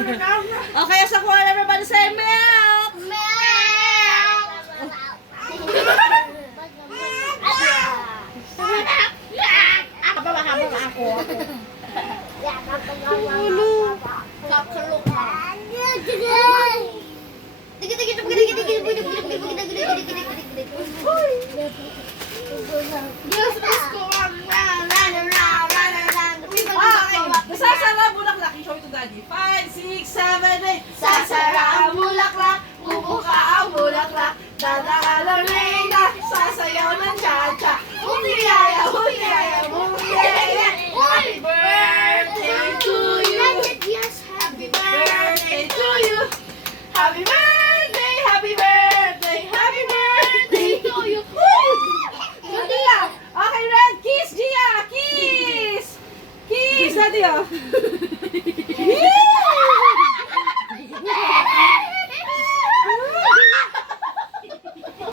Okay, sa kuha everybody say milk! Sasara bulaklak. Show it to daddy. 5, 6, 7, 8. Sasara ang bulaklak. Bubuka ang bulaklak. Dadaan ang reyna. Sasayaw ng cha-cha. Umiyaya, umiyaya, umiyaya. Happy birthday to you. Happy birthday to you. Happy birthday, happy birthday, happy birthday to you. Hindi lang. Okay, Red. Kiss, Gia. Kiss. Kiss, daddy, oh.